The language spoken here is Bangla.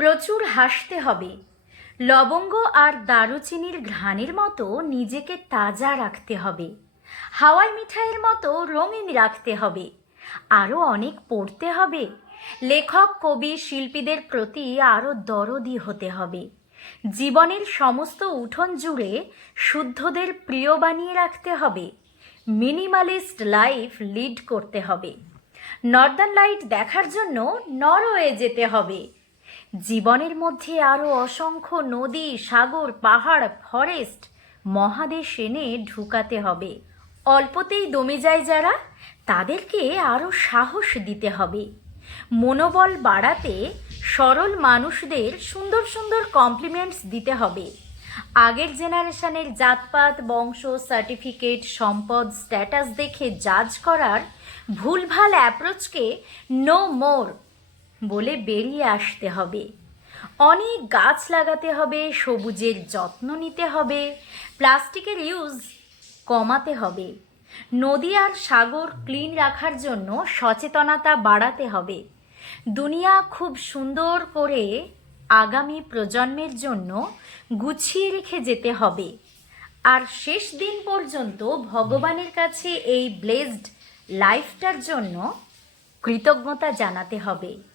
প্রচুর হাসতে হবে। লবঙ্গ আর দারুচিনির ঘ্রাণের মতো নিজেকে তাজা রাখতে হবে। হাওয়াই মিঠাইয়ের মতো রঙিন রাখতে হবে। আরও অনেক পড়তে হবে। লেখক, কবি, শিল্পীদের প্রতি আরও দরদি হতে হবে। জীবনের সমস্ত উঠোন জুড়ে শুদ্ধদের প্রিয় বানিয়ে রাখতে হবে। মিনিমালিস্ট লাইফ লিড করতে হবে। নর্দার্ন লাইট দেখার জন্য নরওয়ে যেতে হবে। জীবনের মধ্যে আরও অসংখ্য নদী, সাগর, পাহাড়, ফরেস্ট, মহাদেশ এনে ঢুকাতে হবে। অল্পতেই দমে যায় যারা, তাদেরকে আরও সাহস দিতে হবে। মনোবল বাড়াতে সরল মানুষদের সুন্দর সুন্দর কমপ্লিমেন্টস দিতে হবে। আগের জেনারেশনের জাতপাত, বংশ, সার্টিফিকেট, সম্পদ, স্ট্যাটাস দেখে জাজ করার ভুলভাল অ্যাপ্রোচকে নো মোর বলে বেরিয়ে আসতে হবে। অনেক গাছ লাগাতে হবে, সবুজের যত্ন নিতে হবে, প্লাস্টিকের ইউজ কমাতে হবে। নদী আর সাগর ক্লিন রাখার জন্য সচেতনতা বাড়াতে হবে। দুনিয়া খুব সুন্দর করে আগামী প্রজন্মের জন্য গুছিয়ে রেখে যেতে হবে। আর শেষ দিন পর্যন্ত ভগবানের কাছে এই ব্লেসড লাইফটার জন্য কৃতজ্ঞতা জানাতে হবে।